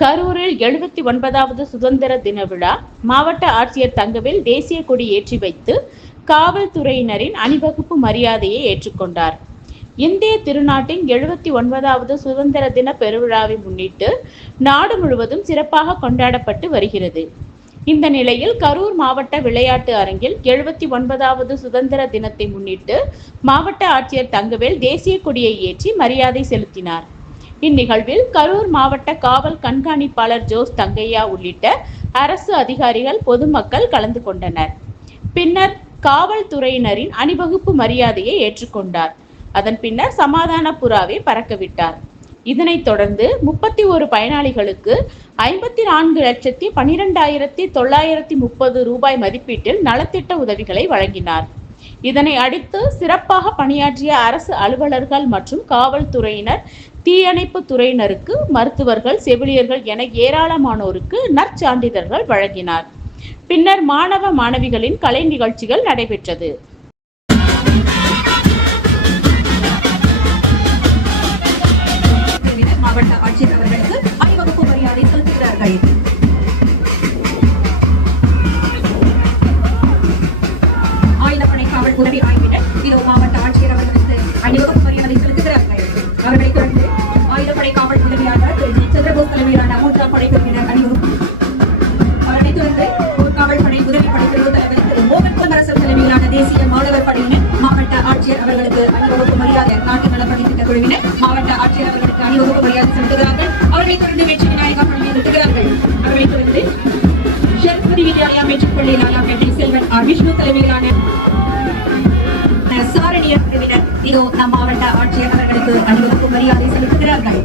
கரூரில் 79வது சுதந்திர தின விழா மாவட்ட ஆட்சியர் தங்கவேல் தேசிய கொடி ஏற்றி வைத்து காவல்துறையினரின் அணிவகுப்பு மரியாதையை ஏற்றுக்கொண்டார். இந்திய திருநாட்டின் 79வது சுதந்திர தின பெருவிழாவை முன்னிட்டு நாடு முழுவதும் சிறப்பாக கொண்டாடப்பட்டு வருகிறது. இந்த நிலையில் கரூர் மாவட்ட விளையாட்டு அரங்கில் 79வது சுதந்திர தினத்தை முன்னிட்டு மாவட்ட ஆட்சியர் தங்கவேல் தேசிய கொடியை ஏற்றி மரியாதை செலுத்தினார். இந்நிகழ்வில் கரூர் மாவட்ட காவல் கண்காணிப்பாளர் ஜோஸ் தங்கையா உள்ளிட்ட அரசு அதிகாரிகள், பொதுமக்கள் கலந்து கொண்டனர். பின்னர் காவல்துறையினரின் அணிவகுப்பு மரியாதையை ஏற்றுக்கொண்டார். அதன் பின்னர் சமாதான புறாவை பறக்கவிட்டார். இதனைத் தொடர்ந்து 31 பயனாளிகளுக்கு 54,12,930 ரூபாய் மதிப்பீட்டில் நலத்திட்ட உதவிகளை வழங்கினார். இதனை அடுத்து சிறப்பாக பணியாற்றிய அரசு அலுவலர்கள் மற்றும் காவல்துறையினர், தீயணைப்பு துறையினருக்கு, மருத்துவர்கள், செவிலியர்கள் என ஏராளமானோருக்கு நற்சான்றிதழ்கள் வழங்கினார். பின்னர் மாணவ மாணவிகளின் கலை நிகழ்ச்சிகள் நடைபெற்றது. மாவட்ட ஆட்சியர் அவர்களுக்கு அணிவகுப்பு மரியாதை செலுத்துகிறார்கள். ஆயுதப்படை காவல் உதவி ஆய்வினர் இதோ மாவட்ட ஆட்சியர் அவர்களுக்கு அணிவகுப்பு மரியாதை செலுத்துகிறார்கள். அவர்களை தொடர்ந்து ஆயுதப்படை காவல் உதவியாளர் சந்திரபோஸ் தலைமையிலான 3ஆம் படைப்பிரிவினர் அணிவகுப்பு. அவர்களைத் தொடர்ந்து காவல் படை உதவி படைப்பிரிவு தலைவர் திரு மோகன் பொன்னரசர் தலைமையிலான தேசிய மாணவர் படையினர் மாவட்ட ஆட்சியர் அவர்களுக்கு அணிவகுப்பு மரியாதை, நாட்டு நலப்பணி திட்ட குழுவினர் மாவட்ட ஆட்சியர் அவர்களுக்கு அணிவகுப்பு மரியாதை செலுத்துகிறார்கள். அவர்களைத் தொடர்ந்து வெற்றி விநாயகா பள்ளியை நிறுத்துகிறார்கள். அவர்களைத் தொடர்ந்து ஷெர்பதி வித்யாலயா மெட்ரிக் பள்ளி லாலாபேட்டை செல்வன் ஆர் விஷ்ணு தலைமையிலான சாரணியர் பிரிவினர் இதோ நம் மாவட்ட ஆட்சியர் அவர்களுக்கு அணிவகுப்பு மரியாதை செலுத்துகிறார்கள்.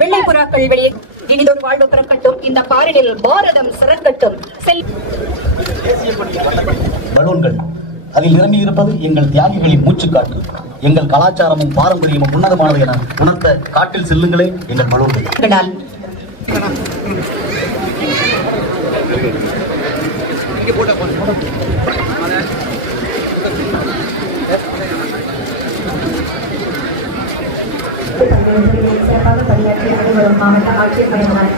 வெள்ளை புறாக்கள் வெளியே இனிதொரு வாழ்வு பிறக்கட்டும், இந்த பாரினில் பாரதம் சிறக்கட்டும். பலூன்கள் அதில் நிரம்பி இருப்பது எங்கள் தியாகிகளின் மூச்சுக்காற்று. எங்கள் கலாச்சாரமும் பாரம்பரியமும் உன்னதமானது என உணர்த்த காட்டில் செல்லுங்களே எங்கள் பலூன்கள். சிறப்பாக பணியாற்றி மாவட்ட ஆட்சியர் பணியாளர்